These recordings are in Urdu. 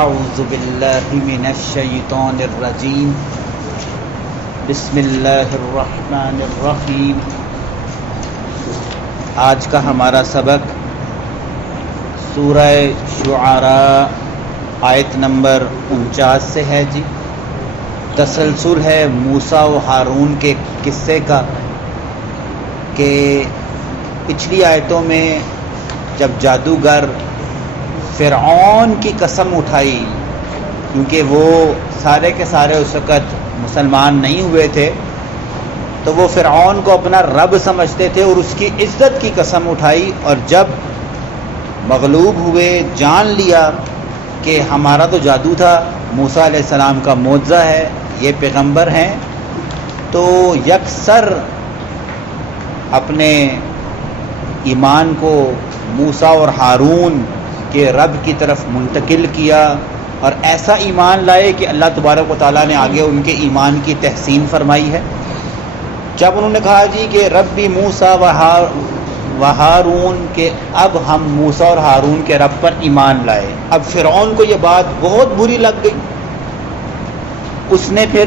اعوذ باللہ من الشیطان الرجیم بسم اللہ الرحمن الرحیم۔ آج کا ہمارا سبق سورہ شعراء آیت نمبر 49 سے ہے جی۔ تسلسل ہے موسیٰ و ہارون کے قصے کا کہ پچھلی آیتوں میں جب جادوگر فرعون کی قسم اٹھائی، کیونکہ وہ سارے کے سارے اس وقت مسلمان نہیں ہوئے تھے، تو وہ فرعون کو اپنا رب سمجھتے تھے اور اس کی عزت کی قسم اٹھائی، اور جب مغلوب ہوئے جان لیا کہ ہمارا تو جادو تھا، موسیٰ علیہ السلام کا معجزہ ہے، یہ پیغمبر ہیں، تو یکسر اپنے ایمان کو موسیٰ اور ہارون کے رب کی طرف منتقل کیا اور ایسا ایمان لائے کہ اللہ تبارک و تعالیٰ نے آگے ان کے ایمان کی تحسین فرمائی ہے۔ جب انہوں نے کہا جی کہ ربی موسیٰ و ہارون، کہ اب ہم موسیٰ اور ہارون کے رب پر ایمان لائے، اب فرعون کو یہ بات بہت بری لگ گئی۔ اس نے پھر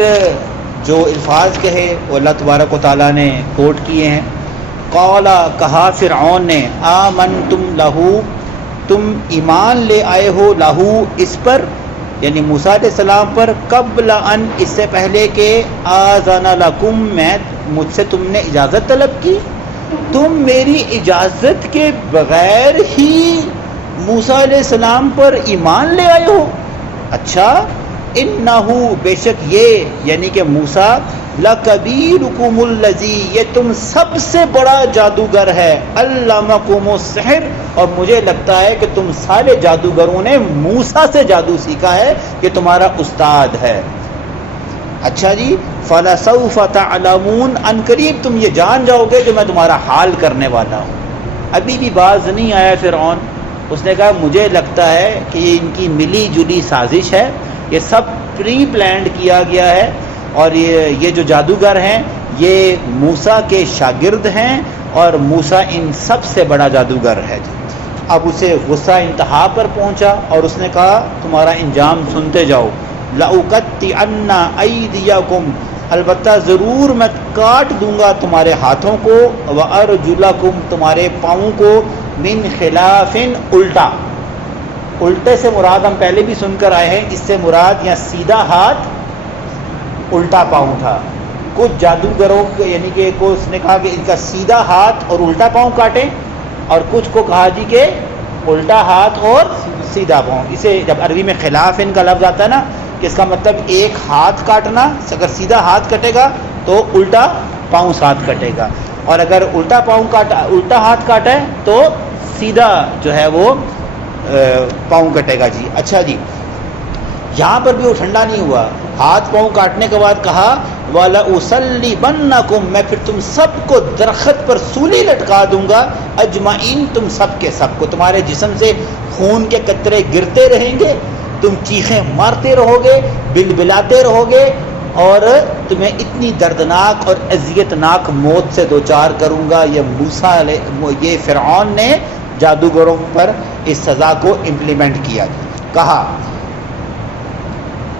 جو الفاظ کہے وہ اللہ تبارک و تعالیٰ نے کوٹ کیے ہیں۔ قالا، کہا فرعون نے، آمنتم لہو، تم ایمان لے آئے ہو، لہو اس پر، یعنی موسیٰ علیہ السلام پر، قبل ان، اس سے پہلے کہ آذن لکم، میں مجھ سے تم نے اجازت طلب کی، تم میری اجازت کے بغیر ہی موسیٰ علیہ السلام پر ایمان لے آئے ہو؟ اچھا، انہو، بے شک یہ، یعنی کہ موسیٰ، لکبیرکم الذی، یہ تم سب سے بڑا جادوگر ہے، علمکم السحر، اور مجھے لگتا ہے کہ تم سارے جادوگروں نے موسیٰ سے جادو سیکھا ہے، کہ تمہارا استاد ہے۔ اچھا جی، فلسوف تعلمون، ان قریب تم یہ جان جاؤ گے جو میں تمہارا حال کرنے والا ہوں۔ ابھی بھی باز نہیں آیا فرعون، اس نے کہا مجھے لگتا ہے کہ یہ ان کی ملی جلی سازش ہے، یہ سب پری پلانڈ کیا گیا ہے، اور یہ جو جادوگر ہیں یہ موسیٰ کے شاگرد ہیں، اور موسیٰ ان سب سے بڑا جادوگر ہے۔ اب اسے غصہ انتہا پر پہنچا اور اس نے کہا تمہارا انجام سنتے جاؤ۔ لَأُقَطِّعَنَّ أَيْدِيَكُمْ، البتہ ضرور میں کاٹ دوں گا تمہارے ہاتھوں کو، وَأَرْجُلَكُمْ، تمہارے پاؤں کو، مِنْ خِلَافٍ، الٹا۔ الٹے سے مراد ہم پہلے بھی سن کر آئے ہیں، اس سے مراد یہاں سیدھا ہاتھ الٹا پاؤں تھا۔ کچھ جادوگروں یعنی کہ اس نے کہا کہ ان کا سیدھا ہاتھ اور الٹا پاؤں کاٹیں، اور کچھ کو کہا جی کہ الٹا ہاتھ اور سیدھا پاؤں۔ اسے جب عربی میں خلاف ان کا لفظ آتا ہے نا، کہ اس کا مطلب ایک ہاتھ کاٹنا، اگر سیدھا ہاتھ کٹے گا تو الٹا پاؤں ساتھ کٹے گا، اور اگر الٹا ہاتھ کاٹا ہے تو سیدھا جو ہے وہ پاؤں کٹے گا جی۔ اچھا جی، یہاں پر بھی وہ ٹھنڈا نہیں ہوا، ہاتھ پاؤں کاٹنے کے بعد کہا وَلَأُصَلِّبَنَّكُمْ، میں پھر تم سب کو درخت پر سولی لٹکا دوں گا، اجمعین، تم سب کے سب کو، تمہارے جسم سے خون کے قطرے گرتے رہیں گے، تم چیخیں مارتے رہو گے، بلبلاتے رہو گے، اور تمہیں اتنی دردناک اور اذیتناک موت سے دوچار کروں گا۔ یہ فرعون نے جادوگروں پر اس سزا کو امپلیمنٹ کیا۔ کہا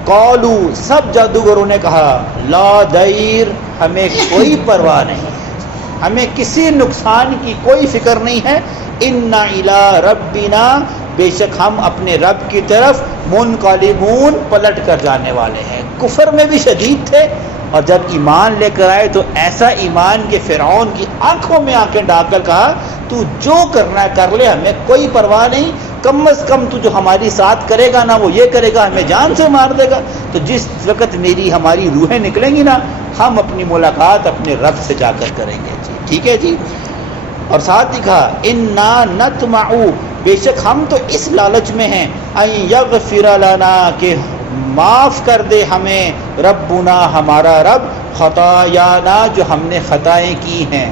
قالو، سب جادوگروں نے کہا، لا دیر، ہمیں کوئی پرواہ نہیں، ہمیں کسی نقصان کی کوئی فکر نہیں ہے، انا الی ربنا، بے شک ہم اپنے رب کی طرف منقلبون، پلٹ کر جانے والے ہیں۔ کفر میں بھی شدید تھے، اور جب ایمان لے کر آئے تو ایسا ایمان کہ فرعون کی آنکھوں میں آنکھیں ڈال کر کہا تو جو کرنا ہے کر لے، ہمیں کوئی پرواہ نہیں، کم از کم تو جو ہماری ساتھ کرے گا نا وہ یہ کرے گا، ہمیں جان سے مار دے گا، تو جس وقت ہماری روحیں نکلیں گی نا، ہم اپنی ملاقات اپنے رب سے جا کر کریں گے جی۔ ٹھیک ہے جی، اور ساتھ لکھا انا نطمع، بے شک ہم تو اس لالچ میں ہیں، ان یغفر لنا، کہ معاف کر دے ہمیں، ربنا، ہمارا رب، خطایانا، جو ہم نے خطائیں کی ہیں،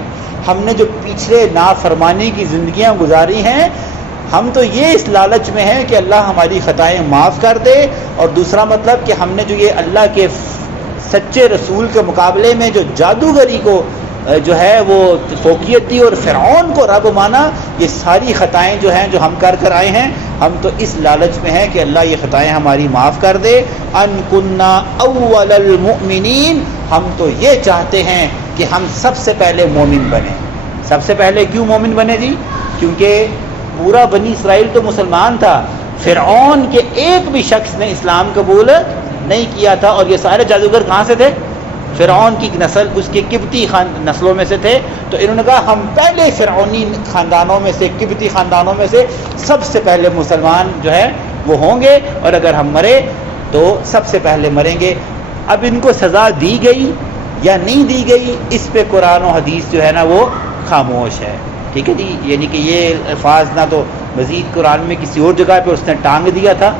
ہم نے جو پچھلے نافرمانی کی زندگیاں گزاری ہیں، ہم تو یہ اس لالچ میں ہیں کہ اللہ ہماری خطائیں معاف کر دے، اور دوسرا مطلب کہ ہم نے جو یہ اللہ کے سچے رسول کے مقابلے میں جو جادوگری کو جو ہے وہ فوقیت دی اور فرعون کو رب مانا. یہ ساری خطائیں جو ہیں جو ہم کر آئے ہیں, ہم تو اس لالچ میں ہیں کہ اللہ یہ خطائیں ہماری معاف کر دے. ان کنا اول المؤمنین, ہم تو یہ چاہتے ہیں کہ ہم سب سے پہلے مومن بنیں. سب سے پہلے کیوں مومن بنے جی؟ کیونکہ پورا بنی اسرائیل تو مسلمان تھا, فرعون کے ایک بھی شخص نے اسلام قبول نہیں کیا تھا, اور یہ سارے جادوگر کہاں سے تھے؟ فرعون کی نسل, اس کے قبطی نسلوں میں سے تھے. تو انہوں نے کہا ہم پہلے فرعونی خاندانوں میں سے, قبطی خاندانوں میں سے سب سے پہلے مسلمان جو ہے وہ ہوں گے, اور اگر ہم مرے تو سب سے پہلے مریں گے. اب ان کو سزا دی گئی یا نہیں دی گئی, اس پہ قرآن و حدیث جو ہے نا وہ خاموش ہے. ٹھیک ہے جی, یعنی کہ یہ الفاظ نہ تو مزید قرآن میں کسی اور جگہ پہ اس نے ٹانگ دیا تھا,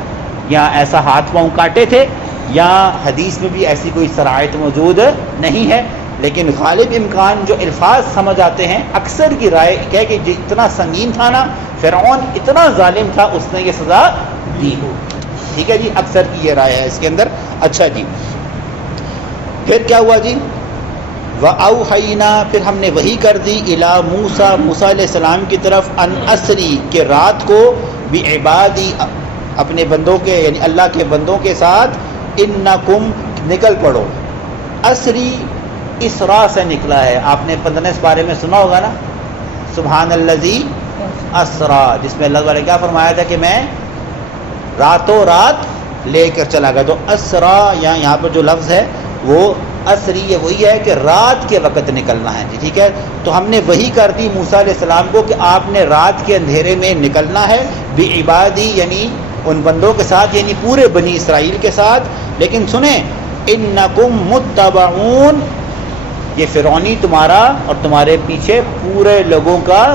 یا ایسا ہاتھ پاؤں کاٹے تھے, یا حدیث میں بھی ایسی کوئی صراحت موجود نہیں ہے. لیکن غالب امکان جو الفاظ سمجھ آتے ہیں, اکثر کی رائے کہ اتنا سنگین تھا نا, فرعون اتنا ظالم تھا, اس نے یہ سزا دی ہو. ٹھیک ہے جی, اکثر کی یہ رائے ہے اس کے اندر. اچھا جی, پھر کیا ہوا جی؟ وَأَوْحَيْنَا, پھر ہم نے وحی کر دی, اِلَىٰ مُوسَىٰ, موسیٰ علیہ السلام کی طرف, ان اسری, کہ رات کو, بعبادی, اپنے بندوں کے یعنی اللہ کے بندوں کے ساتھ, انکم, نکل پڑو. اسری اسرا سے نکلا ہے. آپ نے 15 بارے میں سنا ہوگا نا, سبحان الذی اسرا, جس میں اللہ تعالیٰ نے کیا فرمایا تھا کہ میں راتوں رات لے کر چلا گیا. تو اسرا یہاں پر جو لفظ ہے وہ اسری, یہ وہی ہے کہ رات کے وقت نکلنا ہے جی. ٹھیک ہے, تو ہم نے وہی کر دی موسیٰ علیہ السلام کو کہ آپ نے رات کے اندھیرے میں نکلنا ہے, بعبادی, یعنی ان بندوں کے ساتھ, یعنی پورے بنی اسرائیل کے ساتھ. لیکن سنیں, انکم متبعون, یہ فرعونی تمہارا اور تمہارے پیچھے پورے لوگوں کا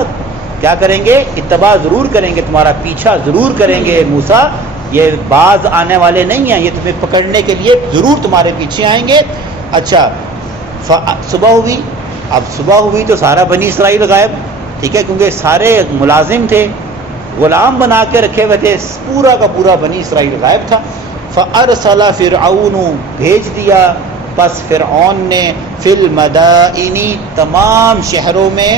کیا کریں گے؟ اتباع ضرور کریں گے, تمہارا پیچھا ضرور کریں گے موسیٰ. یہ باز آنے والے نہیں ہیں, یہ تمہیں پکڑنے کے لیے ضرور تمہارے پیچھے آئیں گے. اچھا, صبح ہوئی. اب صبح ہوئی تو سارا بنی اسرائیل غائب. ٹھیک ہے, کیونکہ سارے ملازم تھے, غلام بنا کے رکھے ہوئے تھے, پورا کا پورا بنی اسرائیل غائب تھا. فَأَرْسَلَ فِرْعَوْنُ, بھیج دیا پس فرعون نے, فِي الْمَدَائِنِ, تمام شہروں میں,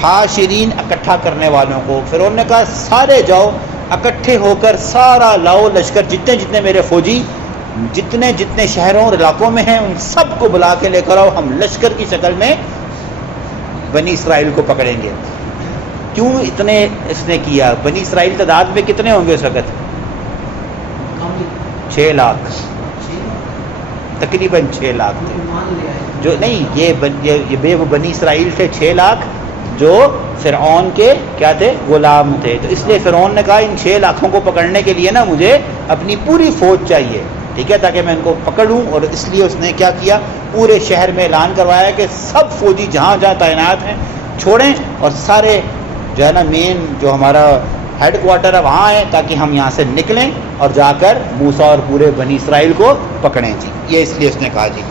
حاشرین, اکٹھا کرنے والوں کو. فرعون نے کہا سارے جاؤ, اکٹھے ہو کر سارا لاؤ لشکر, جتنے جتنے میرے فوجی جتنے جتنے شہروں اور علاقوں میں ہیں ان سب کو بلا کے لے کر آؤ, ہم لشکر کی شکل میں بنی اسرائیل کو پکڑیں گے. کیوں اتنے اس نے کیا؟ بنی اسرائیل تعداد میں کتنے ہوں گے اس وقت؟ 6 لاکھ, تقریباً 6 لاکھ تھے. جو نہیں, یہ بنی اسرائیل تھے 6 لاکھ, جو فرعون کے کیا تھے؟ غلام تھے. تو اس لیے فرعون نے کہا ان 6 لاکھوں کو پکڑنے کے لیے نا مجھے اپنی پوری فوج چاہیے. ٹھیک ہے, تاکہ میں ان کو پکڑوں. اور اس لیے اس نے کیا کیا, پورے شہر میں اعلان کروایا کہ سب فوجی جہاں جہاں تعینات ہیں چھوڑیں, اور سارے جو ہے نا مین جو ہمارا ہیڈ کوارٹر ہے وہاں ہے, تاکہ ہم یہاں سے نکلیں اور جا کر موسیٰ اور پورے بنی اسرائیل کو پکڑیں جی. یہ اس لیے اس نے کہا جی.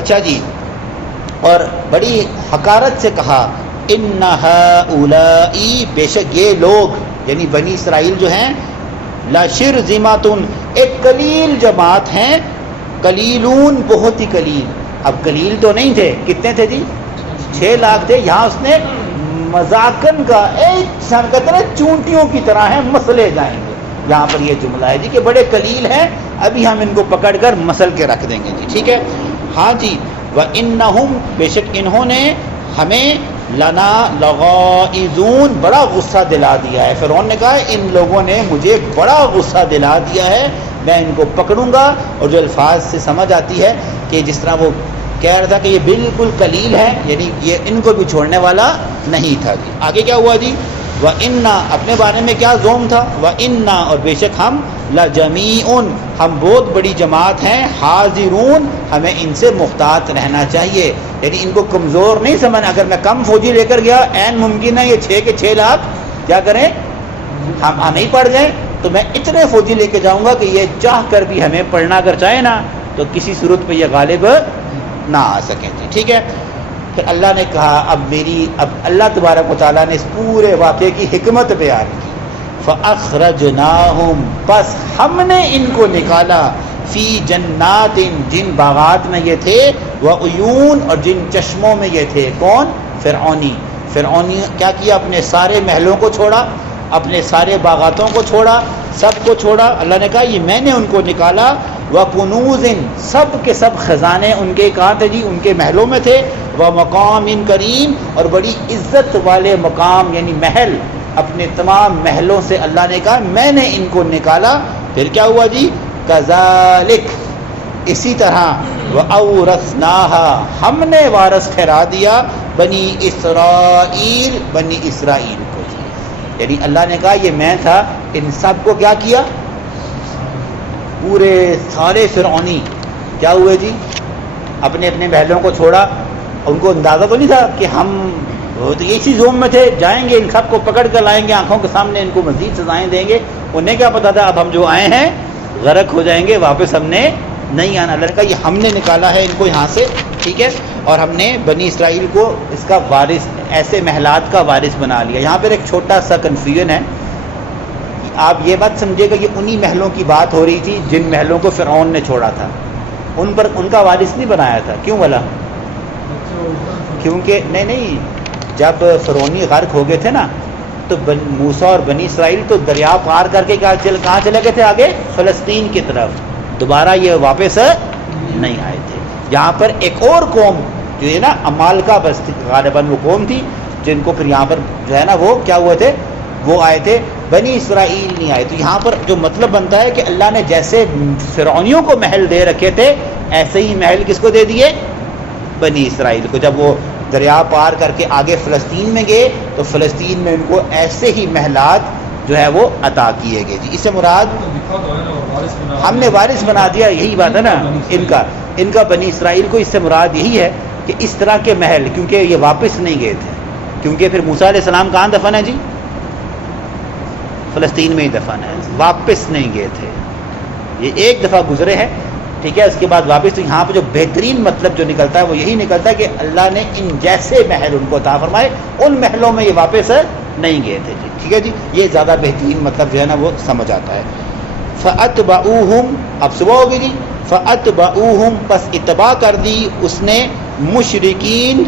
اچھا جی, اور بڑی حقارت سے کہا, ان ہؤلاء, بے شک یہ لوگ یعنی بنی اسرائیل جو ہیں, لشرذمۃ, ایک قلیل جماعت ہیں, قلیلون, بہت ہی قلیل. اب قلیل تو نہیں تھے, کتنے تھے جی؟ 6 لاکھ تھے. یہاں اس نے مذاکن کا ایک کہتے ہیں چونٹیوں کی طرح ہیں, مسلے جائیں گے. یہاں پر یہ جملہ ہے جی کہ بڑے قلیل ہیں, ابھی ہم ان کو پکڑ کر مسل کے رکھ دیں گے جی. ٹھیک ہے, ہاں جی. وَإِنَّهُمْ, بے شک انہوں نے ہمیں, لنا لغائظون, بڑا غصہ دلا دیا ہے. فرعون نے کہا ان لوگوں نے مجھے بڑا غصہ دلا دیا ہے, میں ان کو پکڑوں گا. اور جو الفاظ سے سمجھ آتی ہے کہ جس طرح وہ کہہ رہا تھا کہ یہ بالکل قلیل ہے, یعنی یہ ان کو بھی چھوڑنے والا نہیں تھا جی. آگے کیا ہوا جی؟ وَإِنَّا, اپنے بارے میں کیا زوم تھا؟ وَإِنَّا, اور بے شک ہم, لَجَمِيعٌ, ہم بہت بڑی جماعت ہیں, حاضرون, ہمیں ان سے محتاط رہنا چاہیے. یعنی ان کو کمزور نہیں سمجھنا. اگر میں کم فوجی لے کر گیا, عین ممکن ہے یہ 6 کے 6 لاکھ کیا کریں, ہم نہیں پڑ جائیں, تو میں اتنے فوجی لے کے جاؤں گا کہ یہ چاہ کر بھی ہمیں پڑھنا اگر چاہے نا تو کسی صورت پہ یہ غالب نہ آ سکیں جی. ٹھیک ہے, پھر اللہ نے کہا اب اللہ تبارک و تعالیٰ نے اس پورے واقعے کی حکمت بیان کی. فَأَخْرَجْنَاهُمْ, بس ہم نے ان کو نکالا, فی جنات، جن باغات میں یہ تھے، وعیون، اور جن چشموں میں یہ تھے. کون؟ فرعونی. فرعونی کیا کیا؟ اپنے سارے محلوں کو چھوڑا، اپنے سارے باغاتوں کو چھوڑا، سب کو چھوڑا. اللہ نے کہا یہ میں نے ان کو نکالا. وکنوز، سب کے سب خزانے ان کے کہاں تھے جی؟ ان کے محلوں میں تھے. ومقام کریم، اور بڑی عزت والے مقام یعنی محل، اپنے تمام محلوں سے اللہ نے کہا میں نے ان کو نکالا. پھر کیا ہوا جی؟ کذالک، اسی طرح. وَأَوْرَثْنَاهَا، ہم نے وارث ٹھہرا دیا بنی اسرائیل، بنی اسرائیل کو. یعنی اللہ نے کہا یہ میں تھا، ان سب کو کیا کیا؟ پورے سارے فرعونی کیا ہوئے جی؟ اپنے اپنے محلوں کو چھوڑا. ان کو اندازہ تو نہیں تھا کہ ہم اسی زوم میں تھے، جائیں گے ان سب کو پکڑ کر لائیں گے آنکھوں کے سامنے، ان کو مزید سزائیں دیں گے. انہیں کیا پتا تھا اب ہم جو آئے ہیں غرق ہو جائیں گے، واپس ہم نے نہیں آنا. اللہ نے کہا یہ ہم نے نکالا ہے ان کو یہاں سے، ٹھیک ہے، اور ہم نے بنی اسرائیل کو اس کا وارث، ایسے محلات کا وارث بنا لیا. یہاں پر ایک چھوٹا سا کنفیوژن ہے. آپ یہ بات سمجھے گا یہ انہی محلوں کی بات ہو رہی تھی جن محلوں کو فرعون نے چھوڑا تھا، ان پر ان کا وارث نہیں بنایا تھا. کیوں بلا؟ کیونکہ نہیں، جب فرعونی غرق ہو گئے تھے نا تو موسیٰ اور بنی اسرائیل تو دریا پار کر کے کہاں چلے گئے تھے؟ آگے فلسطین کی طرف. دوبارہ یہ واپس نہیں آئے تھے. یہاں پر ایک اور قوم جو ہے نا عمالقہ، بستی غالباً وہ قوم تھی جن کو پھر یہاں پر جو ہے نا وہ کیا ہوئے تھے؟ وہ آئے تھے. بنی اسرائیل نہیں آئے. تو یہاں پر جو مطلب بنتا ہے کہ اللہ نے جیسے فرعونیوں کو محل دے رکھے تھے ایسے ہی محل کس کو دے دیے؟ بنی اسرائیل کو. جب وہ دریا پار کر کے آگے فلسطین میں گئے تو فلسطین میں ان کو ایسے ہی محلات جو ہے وہ عطا کیے گئے. جی اس سے مراد ہم نے وارث بنا دیا، یہی بات ہے نا ان کا بنی اسرائیل کو. اس سے مراد یہی ہے کہ اس طرح کے محل، کیونکہ یہ واپس نہیں گئے تھے، کیونکہ پھر موسیٰ علیہ السلام کہاں دفن ہے جی؟ فلسطین میں ہی دفن ہے، واپس نہیں گئے تھے. یہ ایک دفعہ گزرے ہیں، ٹھیک ہے، اس کے بعد واپس. تو یہاں پہ جو بہترین مطلب جو نکلتا ہے وہ یہی نکلتا ہے کہ اللہ نے ان جیسے محل ان کو عطا فرمائے، ان محلوں میں یہ واپس نہیں گئے تھے. ٹھیک ہے جی، یہ زیادہ بہترین مطلب جو ہے نا وہ سمجھ آتا ہے. فَأَتْبَعُوهُمْ، اب صبح ہوگی جی. فَأَتْبَعُوهُمْ، پس اتباع کر دی اس نے مشرکین،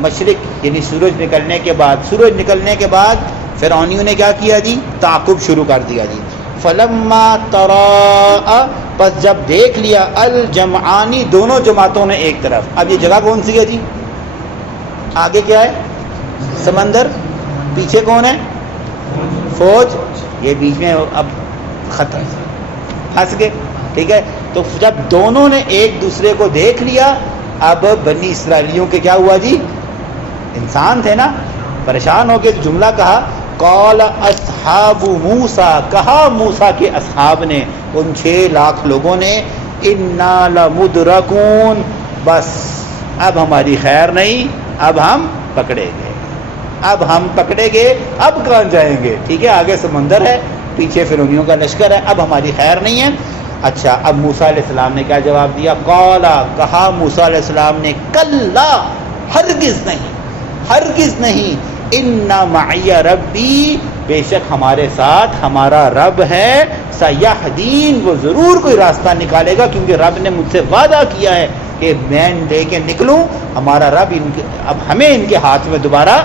مشرق یعنی سورج نکلنے کے بعد. سورج نکلنے کے بعد فرعونیوں نے کیا کیا جی؟ تعاقب شروع کر دیا جی. فلما تراء، پس جب دیکھ لیا الجمعانی، دونوں جماعتوں نے ایک طرف. اب یہ جگہ کون سی ہے جی؟ آگے کیا ہے؟ سمندر. پیچھے کون ہے؟ فوج. یہ بیچ میں اب خطر پھنس گئے. ٹھیک ہے، تو جب دونوں نے ایک دوسرے کو دیکھ لیا، اب بنی اسرائیلیوں کے کیا ہوا جی؟ انسان تھے نا، پریشان ہو کے جملہ کہا قال اصحاب موسیٰ، کہا موسیٰ کے اصحاب نے، ان 6 لاکھ لوگوں نے، انا لمدرکون، بس اب ہماری خیر نہیں، اب ہم پکڑے گئے، اب ہم پکڑے گئے، اب کہاں جائیں گے؟ ٹھیک ہے، آگے سمندر ہے، پیچھے فرعونیوں کا لشکر ہے، اب ہماری خیر نہیں ہے. اچھا، اب موسیٰ علیہ السلام نے کیا جواب دیا؟ قال، کہا موسیٰ علیہ السلام نے، کلا، ہرگز نہیں، ہرگز نہیں، ان معی ربی، بے شک ہمارے ساتھ ہمارا رب ہے، سیہدین، وہ ضرور کوئی راستہ نکالے گا، کیونکہ رب نے مجھ سے وعدہ کیا ہے کہ میں لے کے نکلوں، ہمارا رب اب ہمیں ان کے ہاتھ میں دوبارہ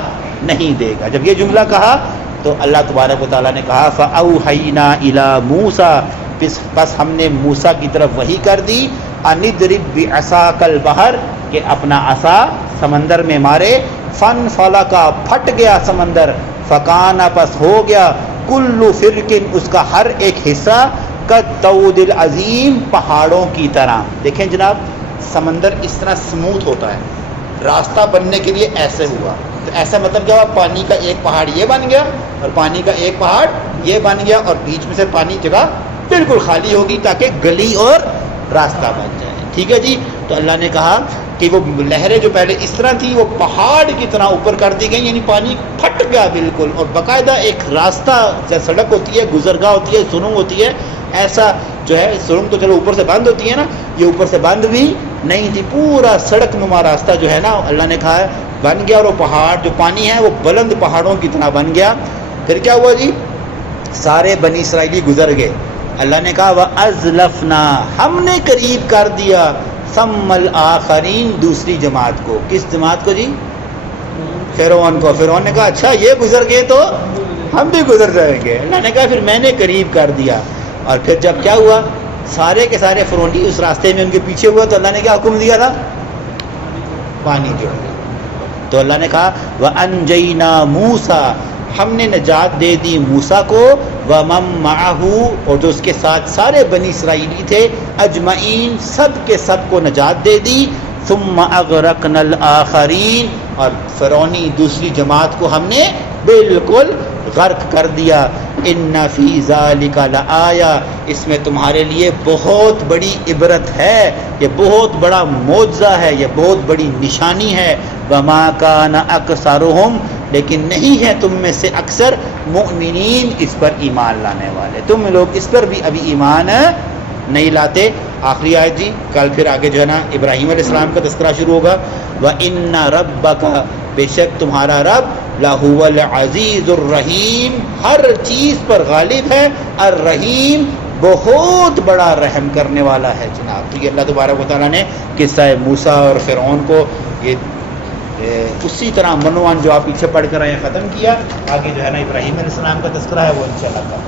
نہیں دے گا. جب یہ جملہ کہا تو اللہ تبارک و تعالیٰ نے کہا فَأَوْحَيْنَا إِلَى مُوسَى، بس ہم نے موسیٰ کی طرف وحی کر دی، أَنِ اضْرِب بِعَصَاكَ الْبَحْرَ، کہ اپنا عصا سمندر میں مارے. فَانْفَلَقَ، پھٹ گیا سمندر. فَكَانَ، پس ہو گیا. كُلُّ فِرْقٍ، اس کا ہر ایک حصہ. كَالطَّوْدِ الْعَظِيمِ، پہاڑوں کی طرح. دیکھیں جناب، سمندر اس طرح سموتھ ہوتا ہے، راستہ بننے کے لیے ایسے ہوا. تو ایسا مطلب کیا ہوا؟ پانی کا ایک پہاڑ یہ بن گیا اور پانی کا ایک پہاڑ یہ بن گیا، اور بیچ میں سے پانی جگہ بالکل خالی ہوگی تاکہ گلی اور راستہ بن جائے. ٹھیک ہے جی، تو اللہ نے کہا کہ وہ لہریں جو پہلے اس طرح تھی وہ پہاڑ کی طرح اوپر کر دی گئی، یعنی پانی پھٹ گیا بالکل، اور باقاعدہ ایک راستہ، جیسے سڑک ہوتی ہے، گزرگاہ ہوتی ہے، سرنگ ہوتی ہے، ایسا جو ہے سرنگ تو چلو اوپر سے بند ہوتی ہے نا، یہ اوپر سے بند بھی نہیں تھی، پورا سڑک نما راستہ جو ہے نا اللہ نے کہا بن گیا، اور وہ پہاڑ جو پانی ہے وہ بلند پہاڑوں کی طرح بن گیا. پھر کیا ہوا جی؟ سارے بنی اسرائیلی گزر گئے. اللہ نے کہا وَأَزْلَفْنَا ہم نے قریب کر دیا ثم الآخرین دوسری جماعت کو. کس جماعت کو جی؟ فرعون کو. فرعون نے کہا اچھا یہ گزر گئے تو ہم بھی گزر جائیں گے. اللہ نے کہا پھر میں نے قریب کر دیا. اور پھر جب کیا ہوا سارے کے سارے فرعونی اس راستے میں ان کے پیچھے ہوا تو اللہ نے کیا حکم دیا تھا؟ پانی جو ہے. تو اللہ نے کہا وَأَنْجَيْنَا مُوسَىٰ ہم نے نجات دے دی موسیٰ کو وَمَن مَّعَهُ اور جو اس کے ساتھ سارے بنی اسرائیلی تھے اجمعین سب کے سب کو نجات دے دی. ثم اغرقنا الآخرین اور فرعونی دوسری جماعت کو ہم نے بالکل غرق کر دیا. ان فی ذلک لآیہ اس میں تمہارے لیے بہت بڑی عبرت ہے، یہ بہت بڑا معجزہ ہے، یہ بہت بڑی نشانی ہے. وما کان اکثرہم لیکن نہیں ہے تم میں سے اکثر مؤمنین اس پر ایمان لانے والے. تم لوگ اس پر بھی ابھی ایمان نہیں لاتے. آخری آیت جی کل پھر آگے جو ہے نا ابراہیم علیہ السلام کا تذکرہ شروع ہوگا. وَإِنَّ رَبَّكَ بے شک تمہارا رب لَهُوَ الْعَزِيزُ الرَّحِيمُ ہر چیز پر غالب ہے، الرحیم بہت بڑا رحم کرنے والا ہے جناب. تو یہ اللہ تبارک و تعالیٰ نے قصہ موسیٰ اور فرعون کو یہ اسی طرح منوان جو آپ پیچھے پڑھ کر آئے ختم کیا. آگے جو ہے نا ابراہیم علیہ السلام کا تذکرہ ہے وہ انشاءاللہ.